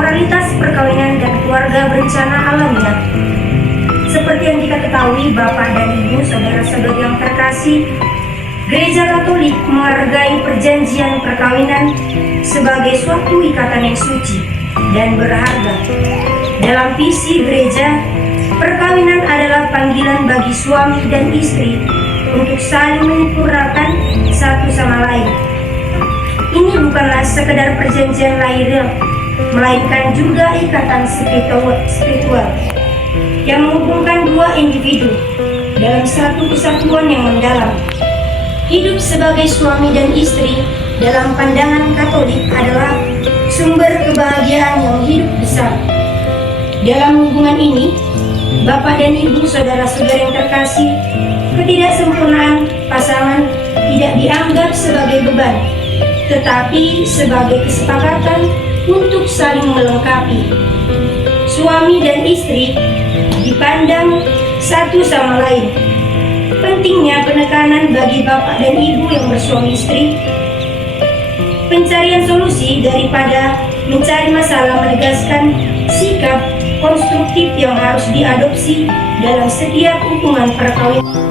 Moralitas perkawinan dan keluarga berencana alamiah. Seperti yang kita ketahui, Bapak dan Ibu, saudara-saudara yang terkasih, Gereja Katolik menghargai perjanjian perkawinan sebagai suatu ikatan yang suci dan berharga. Dalam visi gereja, perkawinan adalah panggilan bagi suami dan istri untuk saling menyempurnakan satu sama lain. Ini bukanlah sekedar perjanjian lahiriah, melainkan juga ikatan spiritual yang menghubungkan dua individu dalam satu kesatuan yang mendalam. Hidup sebagai suami dan istri dalam pandangan Katolik adalah sumber kebahagiaan yang hidup besar. Dalam hubungan ini, Bapak dan Ibu, saudara-saudara yang terkasih, ketidaksempurnaan pasangan tidak dianggap sebagai beban, tetapi sebagai kesepakatan untuk saling melengkapi. Suami dan istri dipandang satu sama lain. Pentingnya penekanan bagi bapak dan ibu yang bersuami istri, pencarian solusi daripada mencari masalah, menegaskan sikap konstruktif yang harus diadopsi dalam setiap hubungan perkawinan.